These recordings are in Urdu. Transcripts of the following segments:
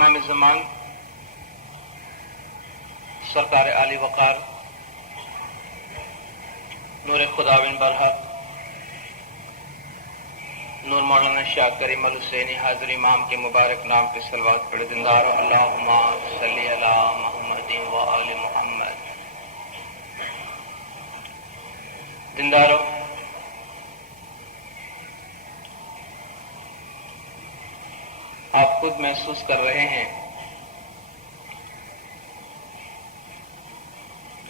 امام زمان سرکار عالی وقار نور خداوند برحق نور مولانا شاہ کریم الحسینی حاضر امام کے مبارک نام پہ صلوات پڑھ دیندارو اللہم صلی علی محمد و آل محمد۔ دیندارو، آپ خود محسوس کر رہے ہیں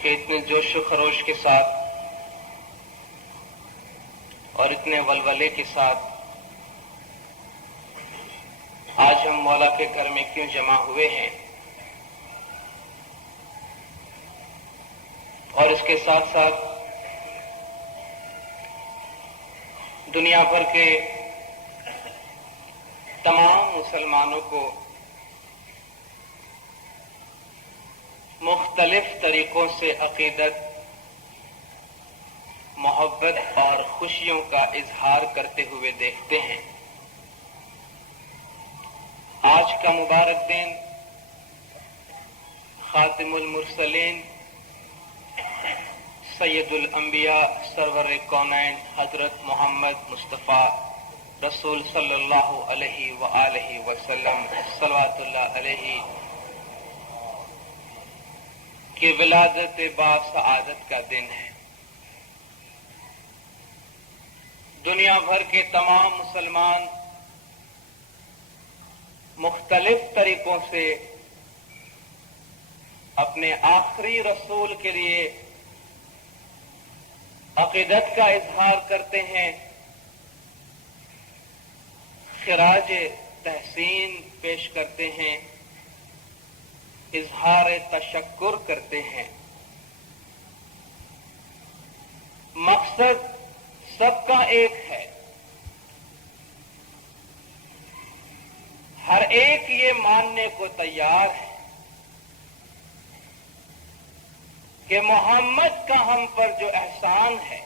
کہ اتنے جوش و خروش کے ساتھ اور اتنے ولولے کے ساتھ آج ہم مولا کے گھر میں کیوں جمع ہوئے ہیں، اور اس کے ساتھ ساتھ دنیا بھر کے تمام مسلمانوں کو مختلف طریقوں سے عقیدت، محبت اور خوشیوں کا اظہار کرتے ہوئے دیکھتے ہیں۔ آج کا مبارک دن خاتم المرسلین سید الانبیاء سرور کونین حضرت محمد مصطفیٰ رسول صلی اللہ علیہ وآلہ وسلم صلوات اللہ علیہ کی ولادت با سعادت کا دن ہے۔ دنیا بھر کے تمام مسلمان مختلف طریقوں سے اپنے آخری رسول کے لیے عقیدت کا اظہار کرتے ہیں، خراج تحسین پیش کرتے ہیں، اظہار تشکر کرتے ہیں۔ مقصد سب کا ایک ہے، ہر ایک یہ ماننے کو تیار ہے کہ محمد کا ہم پر جو احسان ہے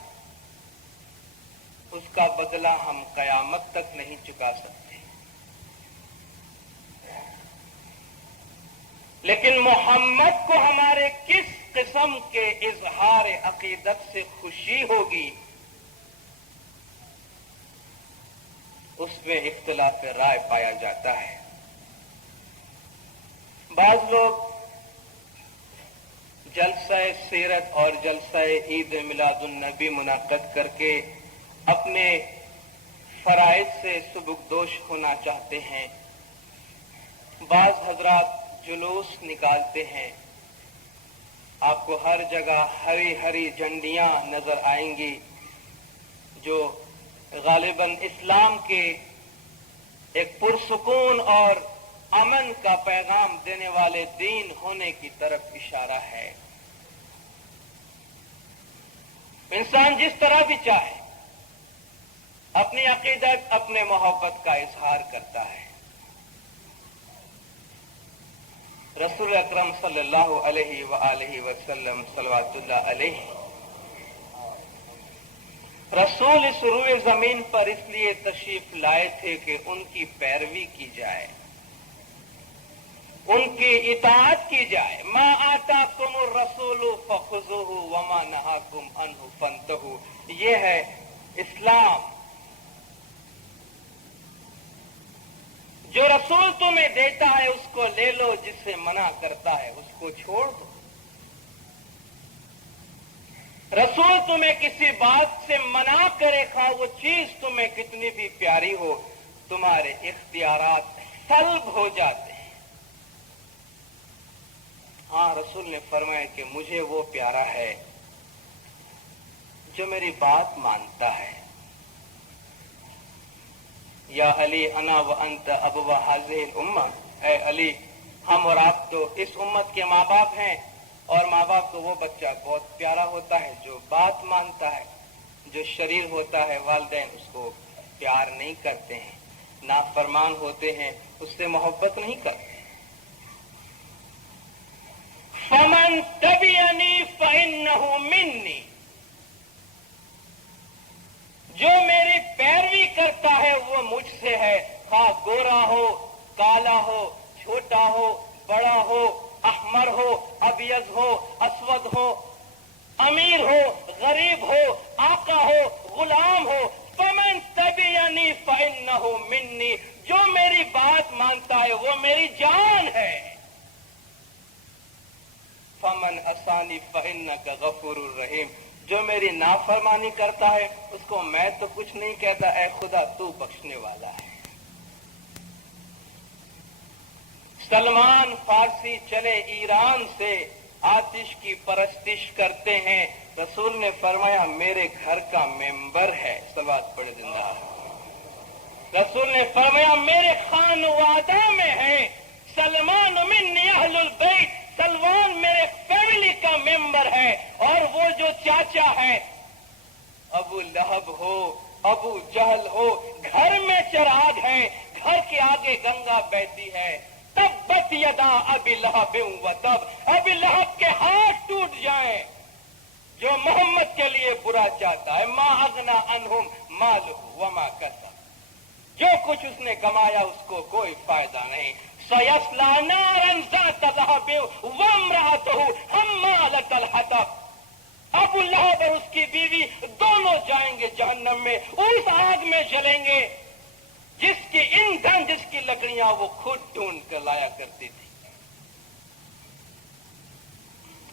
اس کا بدلہ ہم قیامت تک نہیں چکا سکتے، لیکن محمد کو ہمارے کس قسم کے اظہار عقیدت سے خوشی ہوگی اس میں اختلاف رائے پایا جاتا ہے۔ بعض لوگ جلسہ سیرت اور جلسہ عید میلاد النبی منعقد کر کے اپنے فرائض سے سبکدوش ہونا چاہتے ہیں۔ بعض حضرات جلوس نکالتے ہیں، آپ کو ہر جگہ ہری ہری جھنڈیاں نظر آئیں گی جو غالباً اسلام کے ایک پرسکون اور امن کا پیغام دینے والے دین ہونے کی طرف اشارہ ہے۔ انسان جس طرح بھی چاہے اپنی عقیدت، اپنے محبت کا اظہار کرتا ہے۔ رسول اکرم صلی اللہ علیہ وآلہ وسلم صلوات اللہ علیہ رسول اس روئے زمین پر اس لیے تشریف لائے تھے کہ ان کی پیروی کی جائے، ان کی اطاعت کی جائے۔ ما آتاکم الرسول فخذوہ وما نہاکم عنہ فانتہوا، یہ ہے اسلام۔ جو رسول تمہیں دیتا ہے اس کو لے لو، جس سے منع کرتا ہے اس کو چھوڑ دو۔ رسول تمہیں کسی بات سے منع کرے، خواہ وہ چیز تمہیں کتنی بھی پیاری ہو، تمہارے اختیارات سلب ہو جاتے ہیں۔ ہاں، رسول نے فرمایا کہ مجھے وہ پیارا ہے جو میری بات مانتا ہے۔ یا علی انا و انت ابو ہذہ الامہ، اے علی ہم اور آپ تو اس امت کے ماں باپ ہیں، اور ماں باپ کو وہ بچہ بہت پیارا ہوتا ہے جو بات مانتا ہے۔ جو شریر ہوتا ہے والدین اس کو پیار نہیں کرتے ہیں، نافرمان ہوتے ہیں، اس سے محبت نہیں کرتے۔ فمن تبعنی فإنہ منی، جو میری پیروی کرتا ہے وہ مجھ سے ہے، خواہ گورا ہو، کالا ہو، چھوٹا ہو بڑا ہو احمر ہو ابیض ہو اسود ہو امیر ہو غریب ہو آقا ہو غلام ہو فمن تبعنی فإنہ منی، جو میری بات مانتا ہے وہ میری جان ہے، فمن عصانی فإنک غفور الرحیم، جو میری نافرمانی کرتا ہے اس کو میں تو کچھ نہیں کہتا، اے خدا تو بخشنے والا ہے۔ سلمان فارسی چلے ایران سے آتش کی پرستش کرتے ہیں، رسول نے فرمایا میرے گھر کا ممبر ہے، صلوات پڑھے زندہ ہے۔ رسول نے فرمایا میرے خانوادہ میں ہے، سلمان منی اہل البیت، سلمان میرے فیملی کا ممبر ہے، اور وہ جو چاچا ہے ابو لہب ہو ابو جہل ہو، گھر میں چراغ ہے، گھر کے آگے گنگا بہتی ہے، تبت یدا ابی لہب و تب، ابی لہب کے ہاتھ ٹوٹ جائیں جو محمد کے لیے برا چاہتا ہے، ما اغنا عنہم مالہ وما کسب، جو کچھ اس نے کمایا اس کو کوئی فائدہ نہیں۔ سیصلی نارا ذات لہب وامرأتہ حمالۃ الحطب، ابو لہب اور اس کی بیوی دونوں جائیں گے جہنم میں، اس آگ میں جلیں گے جس کی ایندھن، جس کی لکڑیاں وہ خود ڈھونڈ کر لایا کرتی تھی۔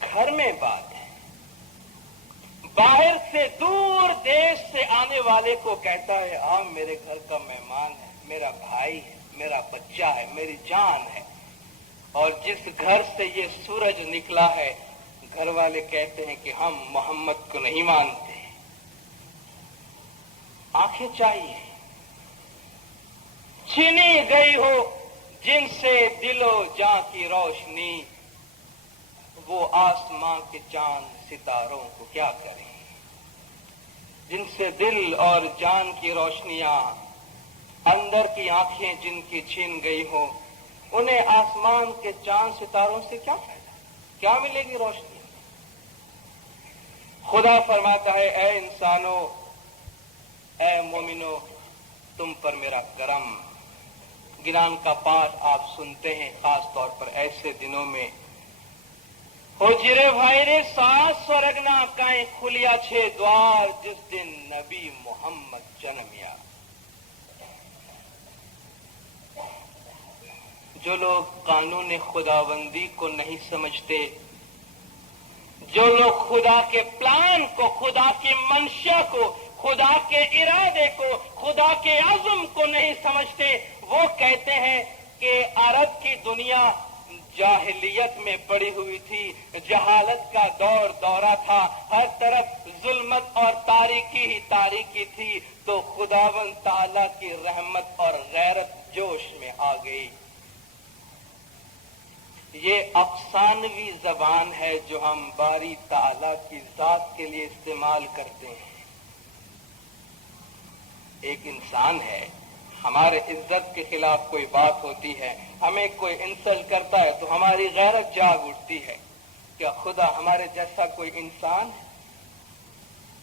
گھر میں بات ہے، باہر سے دور دیش سے آنے والے کو کہتا ہے آپ میرے گھر کا مہمان ہے، میرا بھائی ہے، میرا بچہ ہے، میری جان ہے، اور جس گھر سے یہ سورج نکلا ہے گھر والے کہتے ہیں کہ ہم محمد کو نہیں مانتے۔ آنکھیں چاہیے، چھینی گئی ہو جن سے دل و جاں کی روشنی، وہ آسماں کے چاند ستاروں کو کیا کریں، جن سے دل اور جان کی روشنیاں، اندر کی آنکھیں جن کی چھین گئی ہو، انہیں آسمان کے چاند ستاروں سے کیا فائدہ، کیا ملے گی روشنی؟ خدا فرماتا ہے اے انسانوں، اے مومنو، تم پر میرا کرم۔ گران کا پاٹ آپ سنتے ہیں خاص طور پر ایسے دنوں میں، ہو جرے بھائی رے ساس سورگنا کائیں کھلیا چھے دوار، جس دن نبی محمد جنمیا۔ جو لوگ قانون خداوندی کو نہیں سمجھتے، جو لوگ خدا کے پلان کو، خدا کی منشا کو، خدا کے ارادے کو، خدا کے عزم کو نہیں سمجھتے، وہ کہتے ہیں کہ عرب کی دنیا جاہلیت میں پڑی ہوئی تھی، جہالت کا دورہ تھا، ہر طرف ظلمت اور تاریکی ہی تاریکی تھی، تو خداوند تعالیٰ کی رحمت اور غیرت جوش میں آ گئی۔ یہ افسانوی زبان ہے جو ہم باری تعالیٰ کی ذات کے لیے استعمال کرتے ہیں۔ ایک انسان ہے، ہمارے عزت کے خلاف کوئی بات ہوتی ہے، ہمیں کوئی انسلٹ کرتا ہے تو ہماری غیرت جاگ اٹھتی ہے۔ کیا خدا ہمارے جیسا کوئی انسان ہے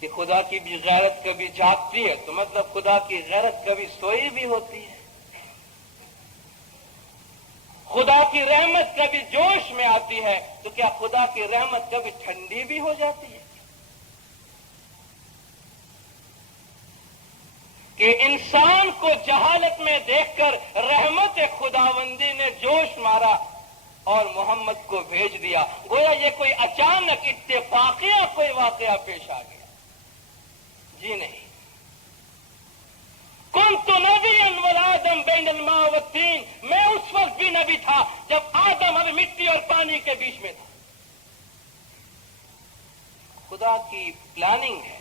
کہ خدا کی بھی غیرت کبھی جاگتی ہے؟ تو مطلب خدا کی غیرت کبھی سوئی بھی ہوتی ہے، خدا کی رحمت کبھی جوش میں آتی ہے، تو کیا خدا کی رحمت کبھی ٹھنڈی بھی ہو جاتی ہے؟ کہ انسان کو جہالت میں دیکھ کر رحمت خداوندی نے جوش مارا اور محمد کو بھیج دیا، گویا یہ کوئی اچانک اتفاقیہ کوئی واقعہ پیش آ گیا، جی نہیں۔ کنت نبیا والآدم بین الماء والطین، میں اس وقت بھی نبی تھا جب آدم ابھی مٹی اور پانی کے بیچ میں تھا۔ خدا کی پلاننگ ہے،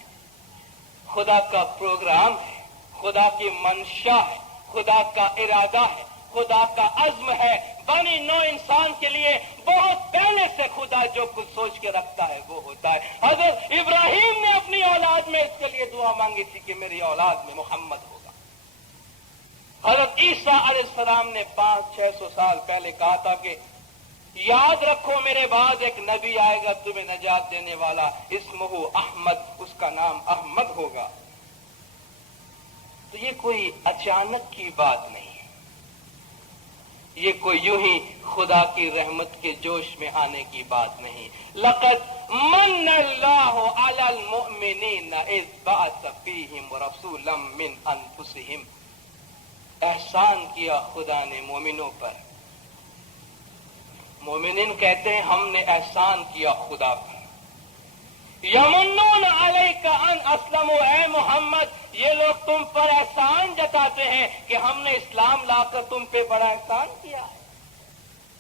خدا کا پروگرام ہے، خدا کی منشا ہے، خدا کا ارادہ ہے، خدا کا عزم ہے۔ بنی نو انسان کے لیے بہت پہلے سے خدا جو کچھ سوچ کے رکھتا ہے وہ ہوتا ہے۔ حضرت ابراہیم نے اپنی اولاد میں اس کے لیے دعا مانگی تھی کہ میری اولاد میں محمد ہوگا۔ حضرت عیسیٰ علیہ السلام نے 500-600 سال پہلے کہا تھا کہ یاد رکھو میرے بعد ایک نبی آئے گا تمہیں نجات دینے والا، اسمہ احمد، اس کا نام احمد ہوگا۔ تو یہ کوئی اچانک کی بات نہیں ہے، یہ کوئی یوں ہی خدا کی رحمت کے جوش میں آنے کی بات نہیں. لقد من اللہ علی المؤمنین اذ بعث فیہم رسولا من انفسہم. احسان کیا خدا نے مومنوں پر. مومنین کہتے ہیں ہم نے احسان کیا خدا پر. یمنون علیک ان اسلموا، اے محمد یہ لوگ تم پر احسان جتاتے ہیں کہ ہم نے اسلام لا کر تم پہ بڑا احسان کیا ہے.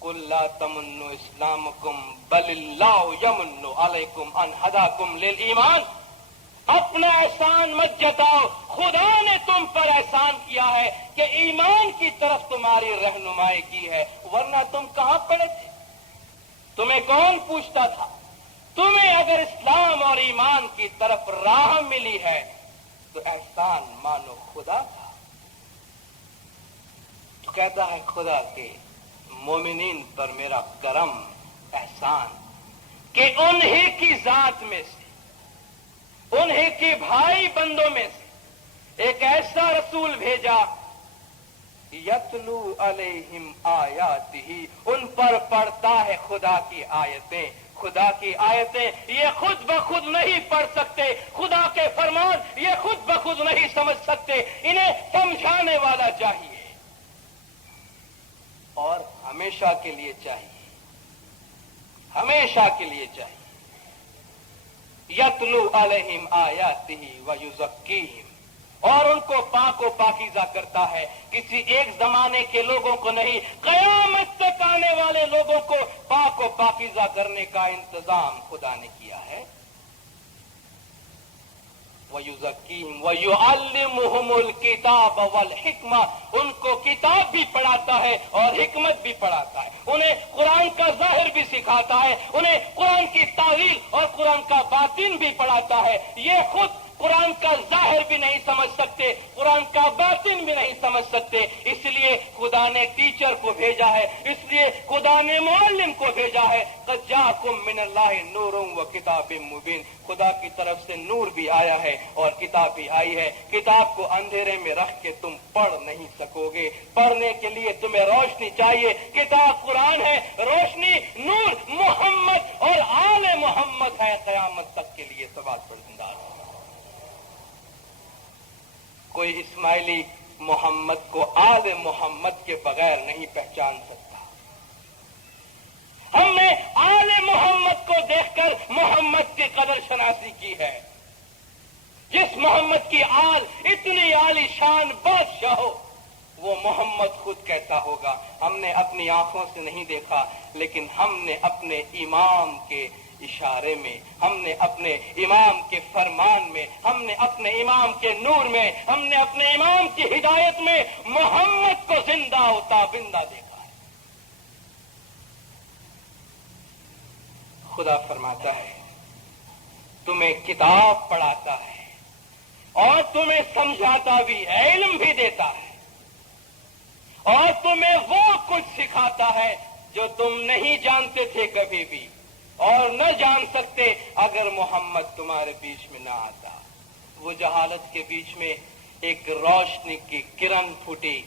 قل لا تمنوا اسلامکم بل اللہ یمن علیکم ان ہداکم للایمان. اپنا احسان مت جتاؤ، خدا نے تم پر احسان کیا ہے کہ ایمان کی طرف تمہاری رہنمائی کی ہے، ورنہ تم کہاں پڑے تھے؟ تمہیں کون پوچھتا تھا؟ تمہیں اگر اسلام اور ایمان کی طرف راہ ملی ہے تو احسان مانو خدا کا. تو کہتا ہے خدا کے مومنین پر میرا کرم احسان کہ انہی کی ذات میں سے، انہی کے بھائی بندوں میں سے ایک ایسا رسول بھیجا یتلو علیہم آیاتہ، ان پر پڑھتا ہے خدا کی آیتیں. خدا کی آیتیں یہ خود بخود نہیں پڑھ سکتے، خدا کے فرمان یہ خود بخود نہیں سمجھ سکتے، انہیں سمجھانے والا چاہیے، اور ہمیشہ کے لیے چاہیے، ہمیشہ کے لیے چاہیے. یتلو علیہم آیاتہ ویزکیہم، اور ان کو پاک و پاکیزہ کرتا ہے. کسی ایک زمانے کے لوگوں کو نہیں، قیامت تک آنے والے لوگوں کو پاک و پاکیزہ کرنے کا انتظام خدا نے کیا ہے. وَيُزَكِّيهِمْ وَيُعَلِّمُهُمُ الْكِتَابَ وَالْحِكْمَةَ، ان کو کتاب بھی پڑھاتا ہے اور حکمت بھی پڑھاتا ہے، انہیں قرآن کا ظاہر بھی سکھاتا ہے، انہیں قرآن کی تعویل اور قرآن کا باطن بھی پڑھاتا ہے. یہ خود قرآن کا ظاہر بھی نہیں سمجھ سکتے، قرآن کا باطن بھی نہیں سمجھ سکتے، اس لیے خدا نے ٹیچر کو بھیجا ہے، اس لیے خدا نے معلم کو بھیجا ہے. قد جاءکم من اللہ نور و کتاب مبین، خدا کی طرف سے نور بھی آیا ہے اور کتاب بھی آئی ہے. کتاب کو اندھیرے میں رکھ کے تم پڑھ نہیں سکو گے، پڑھنے کے لیے تمہیں روشنی چاہیے. کتاب قرآن ہے، روشنی نور محمد اور آل محمد ہے، قیامت تک کے لیے ثبات پسندار. کوئی اسماعیلی محمد کو آل محمد کے بغیر نہیں پہچان سکتا. ہم نے آل محمد کو دیکھ کر محمد کی قدر شناسی کی ہے. جس محمد کی آل اتنی عالی شان بادشاہ ہو، وہ محمد خود کیسا ہوگا. ہم نے اپنی آنکھوں سے نہیں دیکھا، لیکن ہم نے اپنے امام کے اشارے میں، ہم نے اپنے امام کے فرمان میں، ہم نے اپنے امام کے نور میں، ہم نے اپنے امام کی ہدایت میں محمد کو زندہ ہوتا بندہ دیکھا ہے. خدا فرماتا ہے تمہیں کتاب پڑھاتا ہے اور تمہیں سمجھاتا بھی ہے، علم بھی دیتا ہے، اور تمہیں وہ کچھ سکھاتا ہے جو تم نہیں جانتے تھے کبھی بھی اور نہ جان سکتے اگر محمد تمہارے بیچ میں نہ آتا. وہ جہالت کے بیچ میں ایک روشنی کی کرن پھوٹی.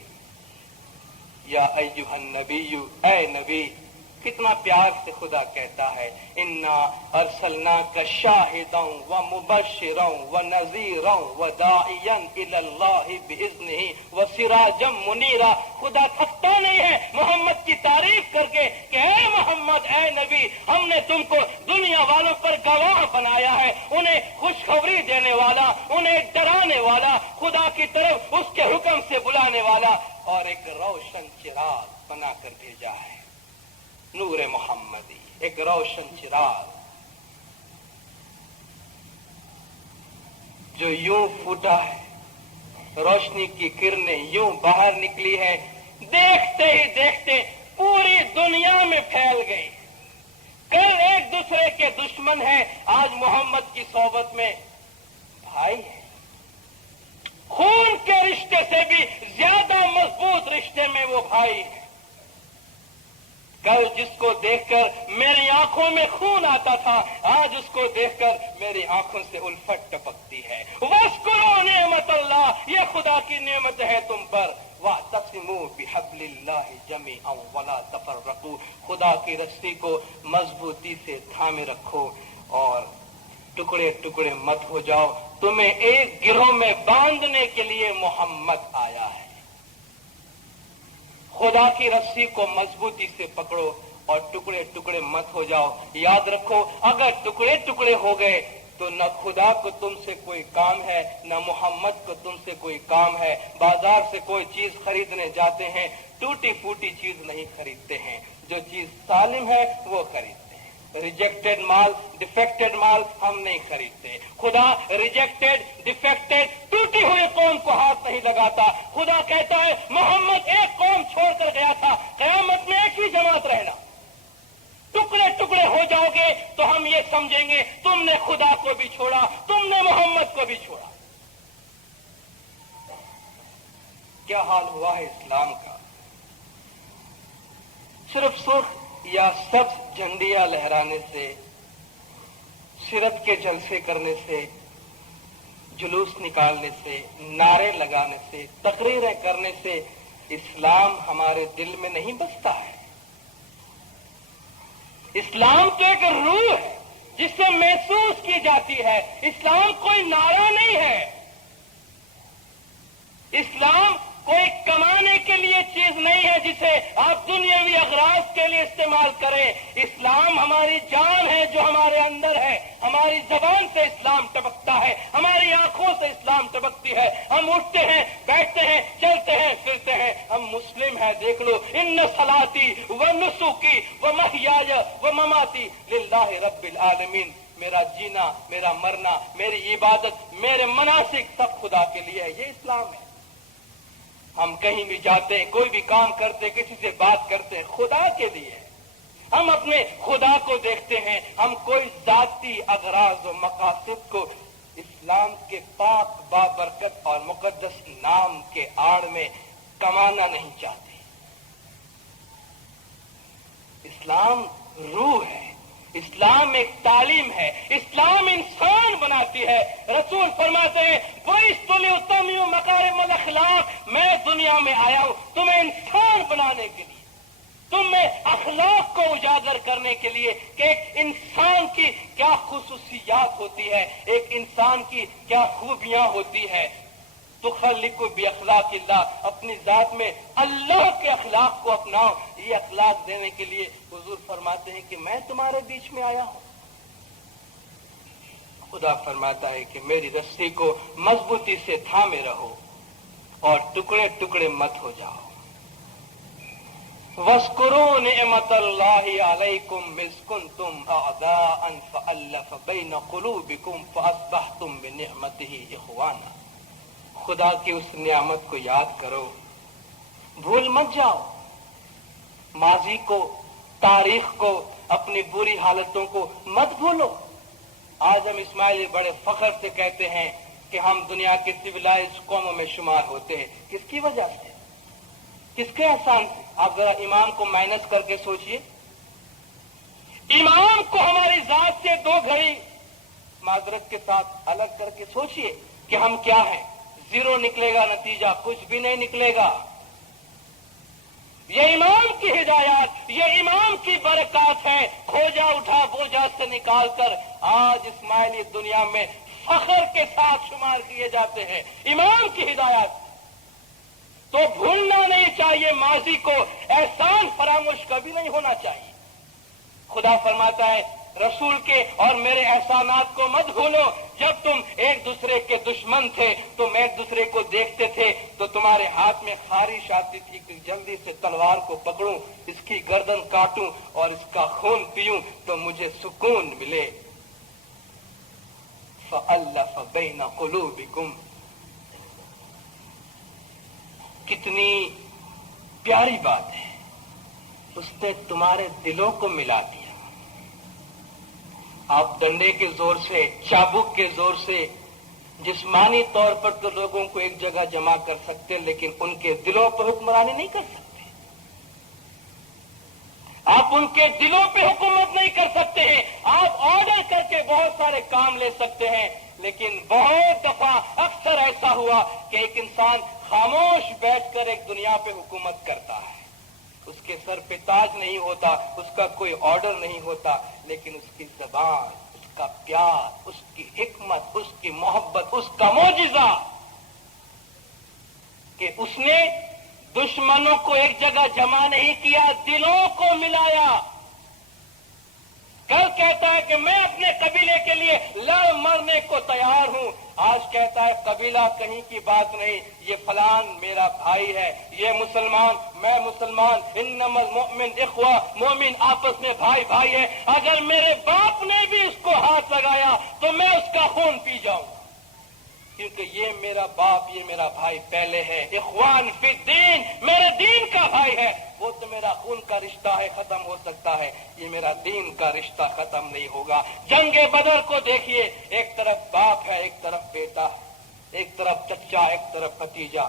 یا ایھا النبی، اے نبی، کتنا پیار سے خدا کہتا ہے انا ارسلناک شاہدا ومبشرا ونذیرا وداعیا الی اللہ باذنہ وسراجا منیرا. خدا تھکتا نہیں ہے محمد کی تعریف کر کے کہ اے محمد، اے نبی، ہم نے تم کو دنیا والوں پر گواہ بنایا ہے، انہیں خوشخبری دینے والا، انہیں ڈرانے والا، خدا کی طرف اس کے حکم سے بلانے والا، اور ایک روشن چراغ بنا کر بھیجا ہے. نور محمدی، ایک روشن چراغ جو یوں پھوٹا ہے، روشنی کی کرنیں یوں باہر نکلی ہے، دیکھتے ہی دیکھتے پوری دنیا میں پھیل گئی. کل ایک دوسرے کے دشمن ہیں، آج محمد کی صحبت میں بھائی ہیں. خون کے رشتے سے بھی زیادہ مضبوط رشتے میں وہ بھائی ہیں. کل جس کو دیکھ کر میری آنکھوں میں خون آتا تھا، آج اس کو دیکھ کر میری آنکھوں سے الفت ٹپکتی ہے. وَاذْكُرُوا نعمت اللہ، یہ خدا کی نعمت ہے تم پر. وَاعْتَصِمُوا بِحَبْلِ اللَّهِ جَمِيعًا وَلَا تَفَرَّقُوا، خدا کی رسی کو مضبوطی سے تھامے رکھو اور ٹکڑے ٹکڑے مت ہو جاؤ. تمہیں ایک گروہ میں باندھنے کے لیے محمد آیا ہے. خدا کی رسی کو مضبوطی سے پکڑو اور ٹکڑے ٹکڑے مت ہو جاؤ. یاد رکھو اگر ٹکڑے ٹکڑے ہو گئے تو نہ خدا کو تم سے کوئی کام ہے نہ محمد کو تم سے کوئی کام ہے. بازار سے کوئی چیز خریدنے جاتے ہیں ٹوٹی پھوٹی چیز نہیں خریدتے ہیں، جو چیز سالم ہے وہ خریدتے ہیں. ریجیکٹڈ مال ڈیفیکٹڈ مال ہم نہیں خریدتے. خدا ریجیکٹڈ ڈیفیکٹڈ ٹوٹی ہوئی قوم کو ہاتھ نہیں لگاتا. خدا کہتا ہے محمد ایک قوم چھوڑ کر گیا تھا، قیامت میں ایک ہی جماعت رہنا. ٹکڑے ٹکڑے ہو جاؤ گے تو ہم یہ سمجھیں گے تم نے خدا کو بھی چھوڑا، تم نے محمد کو بھی چھوڑا. کیا حال ہوا ہے اسلام کا؟ صرف سرخ یا سبز جھنڈیاں لہرانے سے، سیرت کے جلسے کرنے سے، جلوس نکالنے سے، نعرے لگانے سے، تقریریں کرنے سے اسلام ہمارے دل میں نہیں بستا ہے. اسلام تو ایک روح ہے جس سے محسوس کی جاتی ہے. اسلام کوئی نعرہ نہیں ہے. اسلام کوئی کمانے کے لیے چیز نہیں ہے جسے آپ دنیاوی اغراض کے لیے استعمال کریں. اسلام ہماری جان ہے جو ہمارے اندر ہے. ہماری زبان سے اسلام ٹپکتا ہے، ہماری آنکھوں سے اسلام ٹپکتی ہے. ہم اٹھتے ہیں، بیٹھتے ہیں، چلتے ہیں، پھرتے ہیں، ہم مسلم ہیں. دیکھ لو ان صلاتی و نسکی و محیای و مماتی للہ رب العالمین. میرا جینا، میرا مرنا، میری عبادت، میرے مناسک سب خدا کے لیے ہے. یہ اسلام ہے. ہم کہیں بھی جاتے ہیں، کوئی بھی کام کرتے، کسی سے بات کرتے ہیں، خدا کے لیے. ہم اپنے خدا کو دیکھتے ہیں. ہم کوئی ذاتی اغراض و مقاصد کو اسلام کے پاک بابرکت اور مقدس نام کے آڑ میں کمانا نہیں چاہتے. اسلام روح ہے. اسلام ایک تعلیم ہے. اسلام انسان بناتی ہے. رسول فرماتے ہیں وَإِسْتُلِيُتَمِّمُ مَكَارِمَ الْأَخْلَاقِ، میں دنیا میں آیا ہوں تمہیں انسان بنانے کے لیے، تم میں اخلاق کو اجاگر کرنے کے لیے کہ ایک انسان کی کیا خصوصیات ہوتی ہے، ایک انسان کی کیا خوبیاں ہوتی ہے. تخلق باخلاق اللہ، اپنی ذات میں اللہ کے اخلاق کو اپناؤ. یہ اخلاق دینے کے لیے حضور فرماتے ہیں کہ میں تمہارے بیچ میں آیا ہوں. خدا فرماتا ہے کہ میری رسی کو مضبوطی سے تھامے رہو اور ٹکڑے ٹکڑے مت ہو جاؤ. وَاذْكُرُوا نِعْمَةَ اللَّهِ عَلَيْكُمْ إِذْ كُنْتُمْ أَعْدَاءً فَأَلَّفَ بَيْنَ قُلُوبِكُمْ فَأَصْبَحْتُمْ بِنِعْمَتِهِ إِخْوَانًا. خدا کی اس نعمت کو یاد کرو، بھول مت جاؤ. ماضی کو، تاریخ کو، اپنی بری حالتوں کو مت بھولو. آج ہم اسماعیلی بڑے فخر سے کہتے ہیں کہ ہم دنیا کے سویلائز قوموں میں شمار ہوتے ہیں. کس کی وجہ سے؟ کس کے احسان سے؟ آپ ذرا ایمان کو مائنس کر کے سوچئے. ایمان کو ہماری ذات سے دو گھڑی معذرت کے ساتھ الگ کر کے سوچئے کہ ہم کیا ہیں. زیرو نکلے گا نتیجہ، کچھ بھی نہیں نکلے گا. یہ ایمان کی ہدایات، یہ ایمان کی برکات ہے. کھوجا اٹھا بوجھا سے نکال کر آج اسماعیلی دنیا میں فخر کے ساتھ شمار کیے جاتے ہیں. ایمان کی ہدایات تو بھولنا نہیں چاہیے. ماضی کو، احسان فراموش کبھی نہیں ہونا چاہیے. خدا فرماتا ہے رسول کے اور میرے احسانات کو مت بھولو. جب تم ایک دوسرے کے دشمن تھے، تم ایک دوسرے کو دیکھتے تھے تو تمہارے ہاتھ میں خارش آتی تھی کہ جلدی سے تلوار کو پکڑوں، اس کی گردن کاٹوں اور اس کا خون پیوں تو مجھے سکون ملے. فَأَلَّفَ بَيْنَ قُلُوبِكُمْ. کتنی پیاری بات ہے. اس نے تمہارے دلوں کو ملا دیا. آپ ڈنڈے کے زور سے، چابک کے زور سے جسمانی طور پر تو لوگوں کو ایک جگہ جمع کر سکتے، لیکن ان کے دلوں پر حکمرانی نہیں کر سکتے. آپ ان کے دلوں پہ حکومت نہیں کر سکتے ہیں. آپ آرڈر کر کے بہت سارے کام لے سکتے ہیں، لیکن بہت دفعہ اکثر ایسا ہوا کہ ایک انسان خاموش بیٹھ کر ایک دنیا پہ حکومت کرتا ہے، اس کے سر پہ تاج نہیں ہوتا، اس کا کوئی آرڈر نہیں ہوتا، لیکن اس کی زبان، اس کا پیار، اس کی حکمت، اس کی محبت، اس کا معجزہ کہ اس نے دشمنوں کو ایک جگہ جمع نہیں کیا، دلوں کو ملایا۔ کل کہتا ہے کہ میں اپنے قبیلے کے لیے لڑ مرنے کو تیار ہوں، آج کہتا ہے قبیلہ کہیں کی بات نہیں، یہ فلان میرا بھائی ہے، یہ مسلمان میں مسلمان، انما المؤمن اخوہ، مومن آپس میں بھائی بھائی ہے۔ اگر میرے باپ نے بھی اس کو ہاتھ لگایا تو میں اس کا خون پی جاؤں، کیونکہ یہ میرا باپ، یہ میرا بھائی پہلے ہے۔ اخوان فی الدین، میرے دین کا بھائی ہے، وہ تو میرا خون کا رشتہ ہے، ختم ہو سکتا ہے، یہ میرا دین کا رشتہ ختم نہیں ہوگا۔ جنگ بدر کو دیکھیے، ایک طرف باپ ہے، ایک طرف بیٹا، ایک طرف چچا، ایک طرف بھتیجا،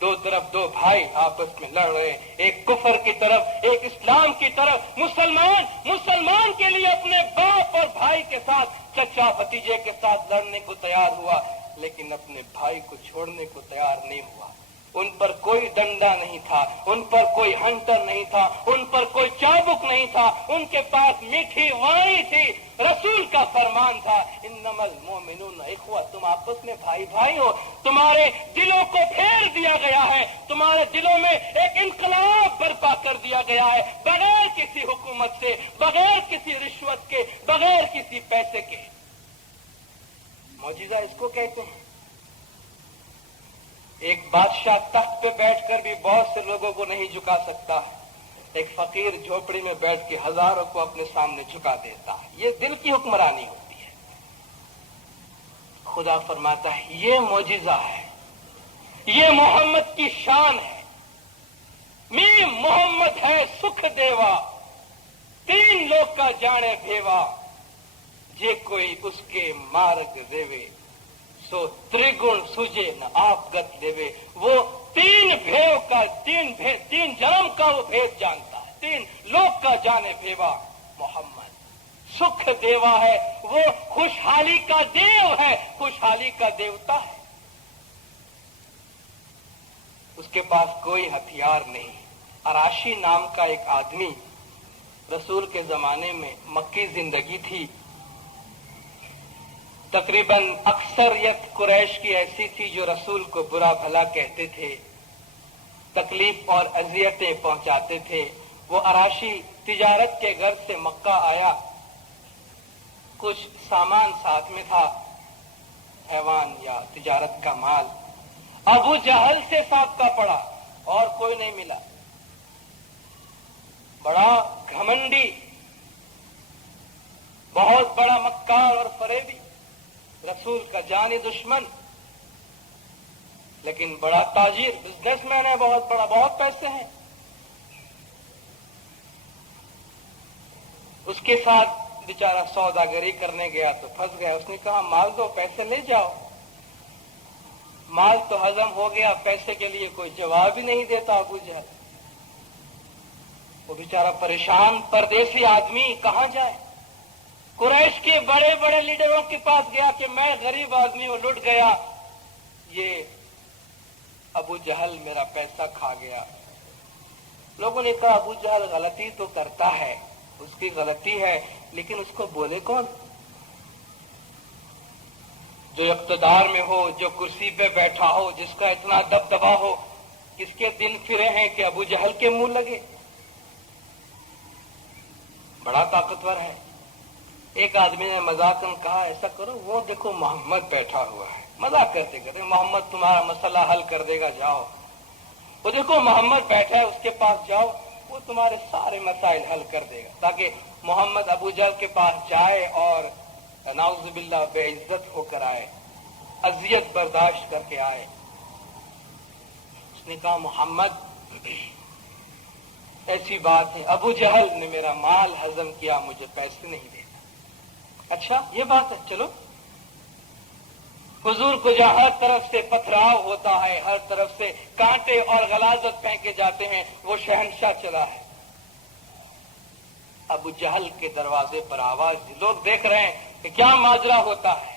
دو طرف دو بھائی آپس میں لڑ رہے، ایک کفر کی طرف، ایک اسلام کی طرف۔ مسلمان کے لیے اپنے باپ اور بھائی کے ساتھ، چچا بھتیجے کے ساتھ لڑنے کو تیار ہوا، لیکن اپنے بھائی کو چھوڑنے کو تیار نہیں ہوا۔ ان پر کوئی ڈنڈا نہیں تھا، ان پر کوئی ہنٹر نہیں تھا، ان پر کوئی چابک نہیں تھا، ان کے پاس میٹھی وانی تھی، رسول کا فرمان تھا، انما المؤمنون اخوہ، تم آپس میں بھائی بھائی ہو۔ تمہارے دلوں کو پھیر دیا گیا ہے، تمہارے دلوں میں ایک انقلاب برپا کر دیا گیا ہے، بغیر کسی حکومت سے، بغیر کسی رشوت کے، بغیر کسی پیسے کے۔ معجزہ اس کو کہتے ہیں۔ ایک بادشاہ تخت پہ بیٹھ کر بھی بہت سے لوگوں کو نہیں جھکا سکتا، ایک فقیر جھوپڑی میں بیٹھ کے ہزاروں کو اپنے سامنے جھکا دیتا ہے۔ یہ دل کی حکمرانی ہوتی ہے۔ خدا فرماتا ہے یہ معجزہ ہے، یہ محمد کی شان ہے۔ میم محمد ہے سکھ دیوا، تین لوگ کا جانے بھیوا، جے کوئی اس کے مارگ دیوے، سو ترگن سجے نہ آپ گت دیوے۔ وہ تین بھیو کا، تین جنم کا وہ بھید جانتا ہے، تین لوگ کا جانے بھیوا محمد سکھ دیوا ہے، وہ خوشحالی کا دیو ہے، خوشحالی کا دیوتا ہے۔ اس کے پاس کوئی ہتھیار نہیں۔ اراشی نام کا ایک آدمی، رسول کے زمانے میں مکی زندگی تھی، تقریباً اکثریت قریش کی ایسی تھی جو رسول کو برا بھلا کہتے تھے، تکلیف اور اذیتیں پہنچاتے تھے۔ وہ اراشی تجارت کے غرض سے مکہ آیا، کچھ سامان ساتھ میں تھا، حیوان یا تجارت کا مال۔ ابو جہل سے سابقہ پڑا اور کوئی نہیں ملا، بڑا گھمنڈی، بہت بڑا مکار اور فریبی، رسول کا جانی دشمن، لیکن بڑا تاجر، بزنس مین ہے، بہت بڑا، بہت پیسے ہیں۔ اس کے ساتھ بیچارہ سوداگری کرنے گیا تو پھنس گیا۔ اس نے کہا مال دو، پیسے لے جاؤ۔ مال تو ہضم ہو گیا، پیسے کے لیے کوئی جواب ہی نہیں دیتا ابو جہل۔ وہ بیچارہ پریشان پردیسی آدمی کہاں جائے؟ قریش کے بڑے بڑے لیڈروں کے پاس گیا کہ میں غریب آدمی ہوں، لٹ گیا، یہ ابو جہل میرا پیسہ کھا گیا۔ لوگوں نے کہا ابو جہل غلطی تو کرتا ہے، اس کی غلطی ہے، لیکن اس کو بولے کون؟ جو اقتدار میں ہو، جو کرسی پہ بیٹھا ہو، جس کا اتنا دبدبا ہو، کس کے دل پھرے ہیں کہ ابو جہل کے منہ لگے؟ بڑا طاقتور ہے۔ ایک آدمی نے مذاقاً کہا ایسا کرو، وہ دیکھو محمد بیٹھا ہوا ہے، مذاق کرتے کرتے، محمد تمہارا مسئلہ حل کر دے گا، جاؤ۔ وہ دیکھو محمد بیٹھا ہے، اس کے پاس جاؤ، وہ تمہارے سارے مسائل حل کر دے گا۔ تاکہ محمد ابو جہل کے پاس جائے اور نعوذ باللہ بے عزت ہو کر آئے، اذیت برداشت کر کے آئے۔ اس نے کہا محمد ایسی بات ہے، ابو جہل نے میرا مال ہضم کیا، مجھے پیسے نہیں دیتا۔ اچھا یہ بات ہے، چلو۔ حضور کو جہاں ہر طرف سے پتھراؤ ہوتا ہے، ہر طرف سے کانٹے اور غلاظت پھینکے جاتے ہیں، وہ شہنشاہ چلا ہے۔ ابو جہل کے دروازے پر آواز دی، لوگ دیکھ رہے ہیں کہ کیا ماجرا ہوتا ہے۔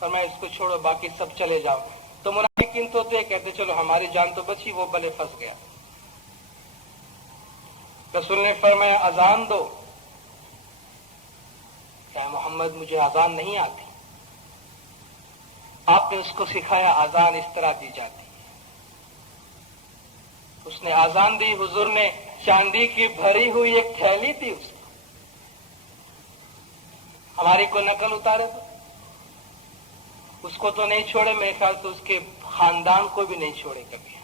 فرمایا اس کو چھوڑو باقی سب چلے جاؤ. تو منافقین تو کہتے چلو ہماری جان تو بچی, وہ بلے پھنس گیا. رسول نے فرمایا اذان دو. کہ محمد مجھے اذان نہیں آتی. آپ نے اس کو سکھایا اذان اس طرح دی جاتی ہے. اس نے اذان دی. حضور نے چاندی کی بھری ہوئی ایک تھیلی دی اس کو. ہماری کو نقل اتارے تو اس کو تو نہیں چھوڑے, میرے خیال سے اس کے خاندان کو بھی نہیں چھوڑے کبھی.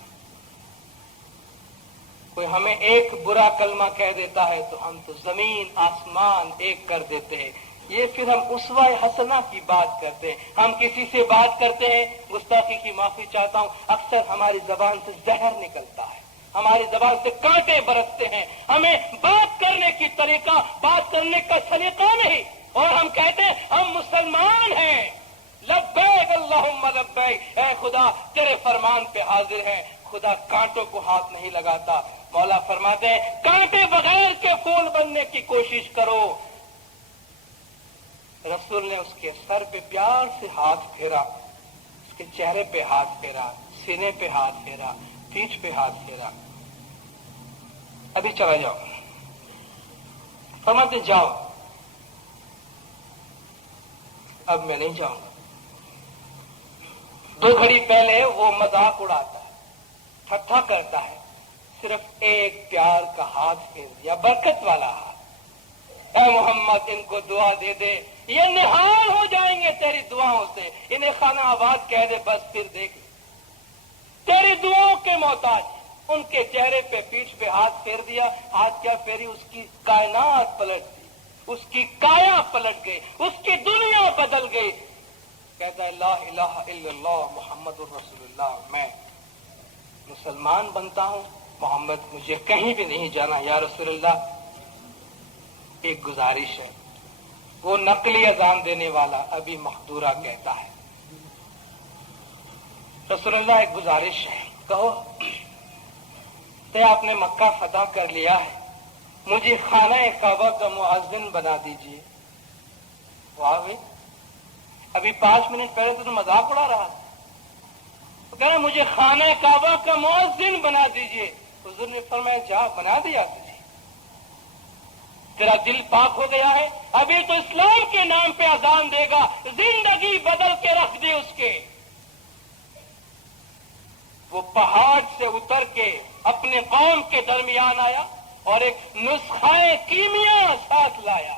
کوئی ہمیں ایک برا کلمہ کہہ دیتا ہے تو ہم تو زمین آسمان ایک کر دیتے ہیں. یہ پھر ہم اسوہ حسنہ کی بات کرتے ہیں. ہم کسی سے بات کرتے ہیں, گستاخی کی معافی چاہتا ہوں, اکثر ہماری زبان سے زہر نکلتا ہے, ہماری زبان سے کانٹے برستے ہیں. ہمیں بات کرنے کی طریقہ, بات کرنے کا سلیقہ نہیں, اور ہم کہتے ہیں ہم مسلمان ہیں. لبیک اللہم لبیک, اے خدا تیرے فرمان پہ حاضر ہیں. خدا کانٹوں کو ہاتھ نہیں لگاتا. مولا فرماتے ہیں کانٹے بغیر کے پھول بننے کی کوشش کرو. رسول نے اس کے سر پہ پیار سے ہاتھ پھیرا, اس کے چہرے پہ ہاتھ پھیرا, سینے پہ ہاتھ پھیرا, پیٹھ پہ ہاتھ پھیرا. ابھی چلا جاؤ. فرماتے جاؤ, اب میں نہیں جاؤں گا. 2 گھڑی پہلے وہ مذاق اڑاتا ہے, ٹھٹھا کرتا ہے, صرف ایک پیار کا ہاتھ پھیر دیا, برکت والا ہاتھ. اے محمد ان کو دعا دے دے, یہ نہال ہو جائیں گے تیری دعاؤں سے. انہیں خانہ آباد کہہ دے بس, پھر دیکھ تیری دعاؤں کے محتاج. ان کے چہرے پہ پیٹھ پہ ہاتھ پھیر دیا. ہاتھ کیا پھیری, اس کی کائنات پلٹ گئی, اس کی کایا پلٹ گئی, اس کی دنیا بدل گئی. کہتا ہے لا الہ الا اللہ محمد الرسول اللہ, میں مسلمان بنتا ہوں. محمد مجھے کہیں بھی نہیں جانا. یا رسول اللہ ایک گزارش ہے. وہ نقلی اذان دینے والا ابھی محدورہ کہتا ہے, رسول اللہ ایک گزارش ہے, کہو تے آپ نے مکہ فتح کر لیا ہے, مجھے خانہ کعبہ کا مؤذن بنا دیجیے. واہ بھائی, ابھی 5 منٹ پہلے تو مذاق اڑا رہا, تو کہہ رہا مجھے خانہ کعبہ کا مؤذن بنا دیجیے. حضور نے فرمایا جا, بنا دیا تجھے, تیرا دل پاک ہو گیا ہے. ابھی تو اسلام کے نام پہ اذان دے گا, زندگی بدل کے رکھ دے اس کے. وہ پہاڑ سے اتر کے اپنے قوم کے درمیان آیا اور ایک نسخہ کیمیا ساتھ لایا.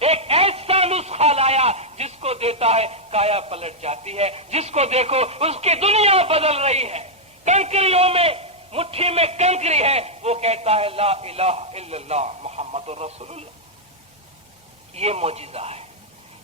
ایک ایسا نسخہ لایا جس کو دیتا ہے کایا پلٹ جاتی ہے, جس کو دیکھو اس کی دنیا بدل رہی ہے. کنکریوں میں مٹھی میں کنکری ہے, وہ کہتا ہے لا الہ الا اللہ محمد الرسول اللہ. یہ معجزہ ہے,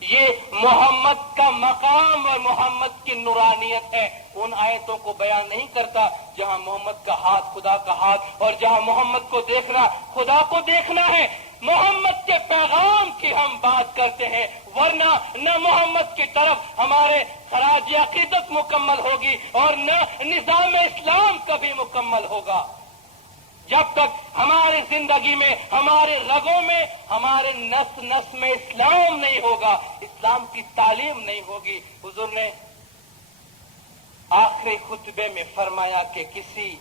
یہ محمد کا مقام اور محمد کی نورانیت ہے. ان آیتوں کو بیان نہیں کرتا جہاں محمد کا ہاتھ خدا کا ہاتھ, اور جہاں محمد کو دیکھنا خدا کو دیکھنا ہے. محمد کے پیغام کی ہم بات کرتے ہیں, ورنہ نہ محمد کی طرف ہمارے خراج عقیدت مکمل ہوگی اور نہ نظام اسلام کبھی مکمل ہوگا. جب تک ہماری زندگی میں, ہمارے رگوں میں, ہمارے نس نس میں اسلام نہیں ہوگا, اسلام کی تعلیم نہیں ہوگی. حضور نے آخری خطبے میں فرمایا کہ کسی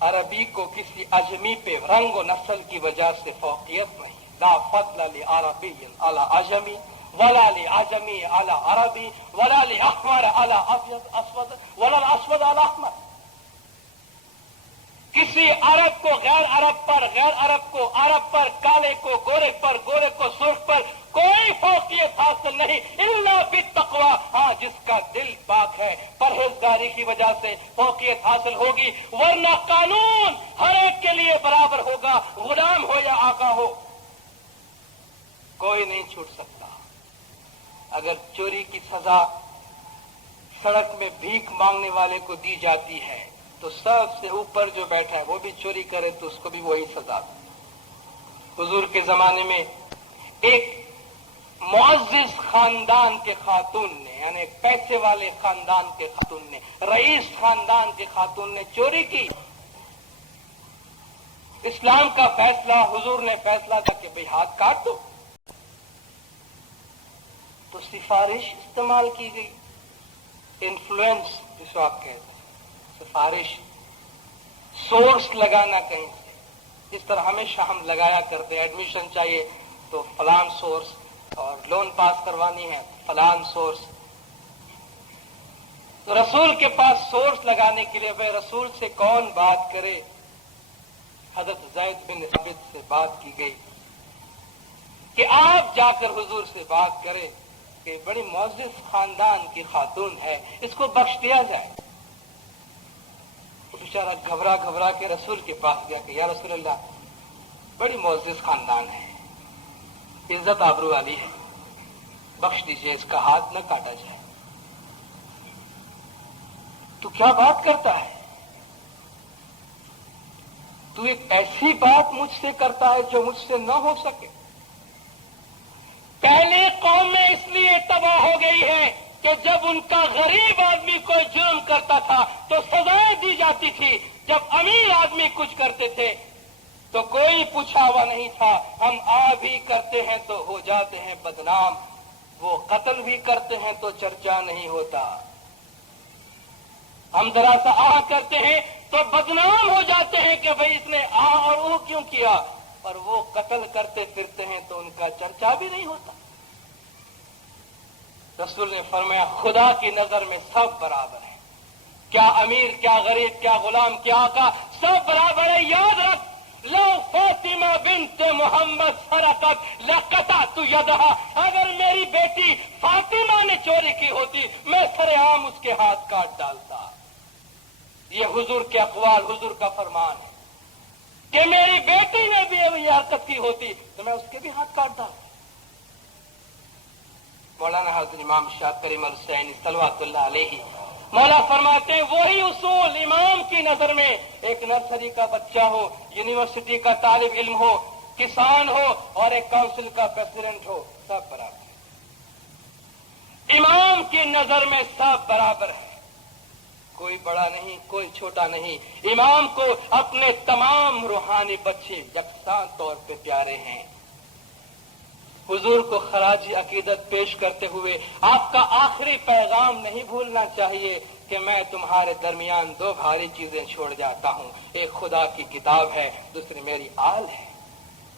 عربی کو کسی اجمی پہ رنگ و نسل کی وجہ سے فوقیت نہیں. لا فضل لعربی علی اجمی ولا لعجمی علی عربی ولا لاحمر علی اسود ولا الاسود علی احمر. کسی عرب کو غیر عرب پر, غیر عرب کو عرب پر, کالے کو گورے پر, گورے کو سرخ پر کوئی فوقیت حاصل نہیں الا بالتقوی. ہاں جس کا دل پاک ہے, پرہیزگاری کی وجہ سے فوقیت حاصل ہوگی, ورنہ قانون ہر ایک کے لیے برابر ہوگا, غلام ہو یا آقا ہو, کوئی نہیں چھوٹ سکتا. اگر چوری کی سزا سڑک میں بھیک مانگنے والے کو دی جاتی ہے تو سب سے اوپر جو بیٹھا ہے وہ بھی چوری کرے تو اس کو بھی وہی سزا. حضور کے زمانے میں ایک معزز خاندان کے خاتون نے, یعنی پیسے والے خاندان کے خاتون نے, رئیس خاندان کے خاتون نے چوری کی. اسلام کا فیصلہ, حضور نے فیصلہ کیا کہ بھئی ہاتھ کاٹ دو. تو سفارش استعمال کی گئی، انفلوئنس جس کو آپ کہتے ہیں، سفارش، سورس لگانا کہیں سے، جس طرح ہمیشہ ہم لگایا کرتے ہیں، ایڈمیشن چاہیے تو فلان سورس، اور لون پاس کروانی ہے فلان سورس. تو رسول کے پاس سورس لگانے کے لیے بھائی رسول سے کون بات کرے؟ حضرت زید بن ثابت سے بات کی گئی کہ آپ جا کر حضور سے بات کریں کہ بڑی معزز خاندان کی خاتون ہے، اس کو بخش دیا جائے. وہ بیچارہ گھبرا گھبرا کے رسول کے پاس گیا کہ یا رسول اللہ، بڑی معزز خاندان ہے، عزت آبرو والی ہے، بخش دیجئے، اس کا ہاتھ نہ کاٹا جائے. تو کیا بات کرتا ہے؟ تو ایک ایسی بات مجھ سے کرتا ہے جو مجھ سے نہ ہو سکے. پہلے قومیں اس لیے تباہ ہو گئی ہے کہ جب ان کا غریب آدمی کوئی جرم کرتا تھا تو سزائیں دی جاتی تھی، جب امیر آدمی کچھ کرتے تھے تو کوئی پوچھا ہوا نہیں تھا. ہم بھی کرتے ہیں تو ہو جاتے ہیں بدنام، وہ قتل بھی کرتے ہیں تو چرچا نہیں ہوتا. ہم ذرا سا کرتے ہیں تو بدنام ہو جاتے ہیں کہ بھئی اس نے اور وہ کیوں کیا، اور وہ قتل کرتے پھرتے ہیں تو ان کا چرچا بھی نہیں ہوتا. رسول نے فرمایا خدا کی نظر میں سب برابر ہیں، کیا امیر، کیا غریب، کیا غلام، کیا آقا، سب برابر ہے. یاد رکھ، لو فاطمہ بنت محمد سرقت لقطعت یدہا، اگر میری بیٹی فاطمہ نے چوری کی ہوتی میں سر عام اس کے ہاتھ کاٹ ڈالتا. یہ حضور کے اقوال، حضور کا فرمان ہے کہ میری بیٹی نے بھی یہ حرکت کی ہوتی تو میں اس کے بھی ہاتھ کاٹ ڈالتا. مولانا حضرت امام شاہ کریم الحسینی صلوات اللہ علیہ مولا فرماتے ہیں وہی اصول امام کی نظر میں ایک نرسری کا بچہ ہو، یونیورسٹی کا طالب علم ہو، کسان ہو اور ایک کونسل کا پریزیڈنٹ ہو، سب برابر ہے. امام کی نظر میں سب برابر ہے، کوئی بڑا نہیں، کوئی چھوٹا نہیں. امام کو اپنے تمام روحانی بچے یکساں طور پہ پیارے ہیں. حضور کو خراج عقیدت پیش کرتے ہوئے آپ کا آخری پیغام نہیں بھولنا چاہیے کہ میں تمہارے درمیان دو بھاری چیزیں چھوڑ جاتا ہوں، ایک خدا کی کتاب ہے، دوسری میری آل ہے،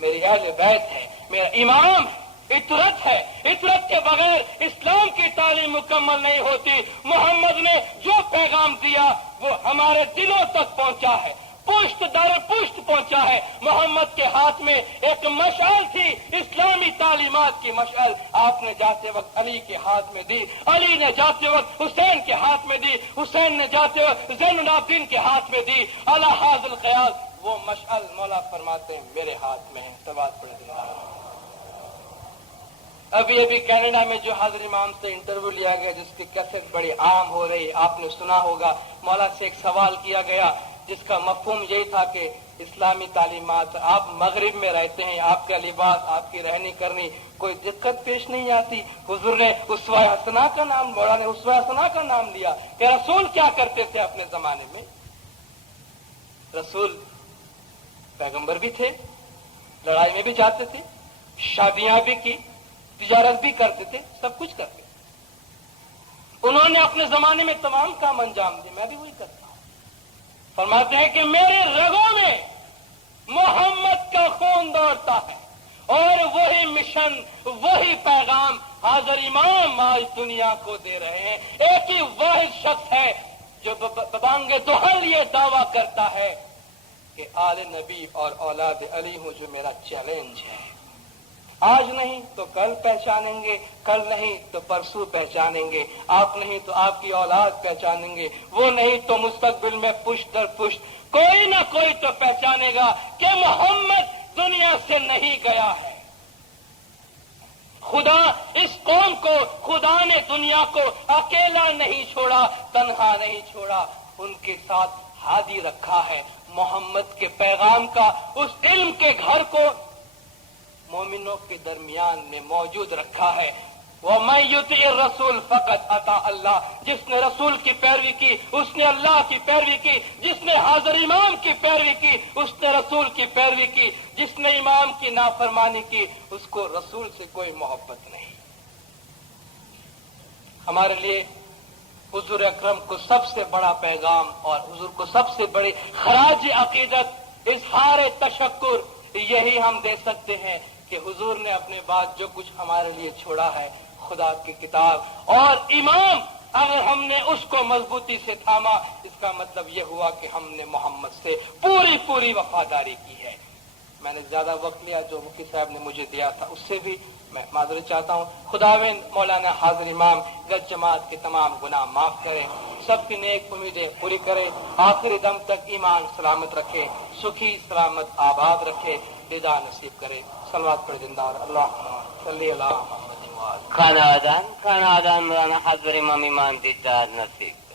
میری اہل بیت ہے، میرا امام ہے، اطرت ہے. اطرت کے بغیر اسلام کی تعلیم مکمل نہیں ہوتی. محمد نے جو پیغام دیا وہ ہمارے دلوں تک پہنچا ہے، پشت در پشت پہنچا ہے. محمد کے ہاتھ میں ایک مشعل تھی، اسلامی تعلیمات کی مشعل. آپ نے جاتے وقت علی کے ہاتھ میں دی، علی نے جاتے وقت حسین کے ہاتھ میں دی، حسین نے جاتے وقت زین العابدین کے ہاتھ میں دی. علی حاضر الخیال وہ مشعل مولا فرماتے ہیں میرے ہاتھ میں ہے. سبات پڑھ دیں. ابھی کینیڈا میں جو حضرت امام سے انٹرویو لیا گیا جس کی کیسٹ بڑی عام ہو رہی، آپ نے سنا ہوگا، مولا سے ایک سوال کیا گیا جس کا مفہوم یہی تھا کہ اسلامی تعلیمات، آپ مغرب میں رہتے ہیں، آپ کا لباس، آپ کی رہنی کرنی کوئی دقت پیش نہیں آتی. حضور نے اسوہ حسنہ کا نام، مولا نے اسوہ حسنہ کا نام لیا کہ رسول کیا کرتے تھے اپنے زمانے میں. رسول پیغمبر بھی تھے، لڑائی میں بھی جاتے تھے، شادیاں بھی کی، تجارت بھی کرتے تھے، سب کچھ کرتے. انہوں نے اپنے زمانے میں تمام کام انجام دیے، میں بھی وہی کرتا ہوں. فرماتے ہیں کہ میرے رگوں میں محمد کا خون دوڑتا ہے اور وہی مشن، وہی پیغام حاضر امام آج دنیا کو دے رہے ہیں. ایک ہی واحد شخص ہے جو ببانگ دہل یہ دعویٰ کرتا ہے کہ آل نبی اور اولاد علی ہوں، جو میرا چیلنج ہے. آج نہیں تو کل پہچانیں گے، کل نہیں تو پرسوں پہچانیں گے، آپ نہیں تو آپ کی اولاد پہچانیں گے، وہ نہیں تو مستقبل میں پشت در پشت کوئی نہ کوئی تو پہچانے گا کہ محمد دنیا سے نہیں گیا ہے. خدا اس قوم کو، خدا نے دنیا کو اکیلا نہیں چھوڑا، تنہا نہیں چھوڑا، ان کے ساتھ ہادی رکھا ہے. محمد کے پیغام کا اس علم کے گھر کو مومنوں کے درمیان میں موجود رکھا ہے. وَمَن يُطِعِ الرَّسُولَ فَقَدْ أَطَاعَ اللَّهَ، جس نے رسول کی پیروی کی اس نے اللہ کی پیروی کی، جس نے حاضر امام کی پیروی کی اس نے رسول کی پیروی کی، جس نے امام کی نافرمانی کی اس کو رسول سے کوئی محبت نہیں. ہمارے لیے حضور اکرم کو سب سے بڑا پیغام اور حضور کو سب سے بڑی خراج عقیدت اظہار تشکر یہی ہم دے سکتے ہیں کہ حضور نے اپنے بعد جو کچھ ہمارے لیے چھوڑا ہے، خدا کی کتاب اور امام، اگر ہم نے اس کو مضبوطی سے تھاما، اس کا مطلب یہ ہوا کہ ہم نے محمد سے پوری وفاداری کی ہے۔ میں نے زیادہ وقت لیا، جو مفتی صاحب نے مجھے دیا تھا اس سے بھی میں معذرت چاہتا ہوں۔ خداوند مولانا حاضر امام گج جماعت کے تمام گناہ معاف کرے، سب کی نیک امیدیں پوری کرے، آخری دم تک ایمان سلامت رکھے، سکھی سلامت آباد رکھے، رضا نصیب کرے۔ صلوات پر زندہ اللہ صلی اللہ محمد۔ کھانا آدان مولانا حاضر امام ایمان دیدار نصیب۔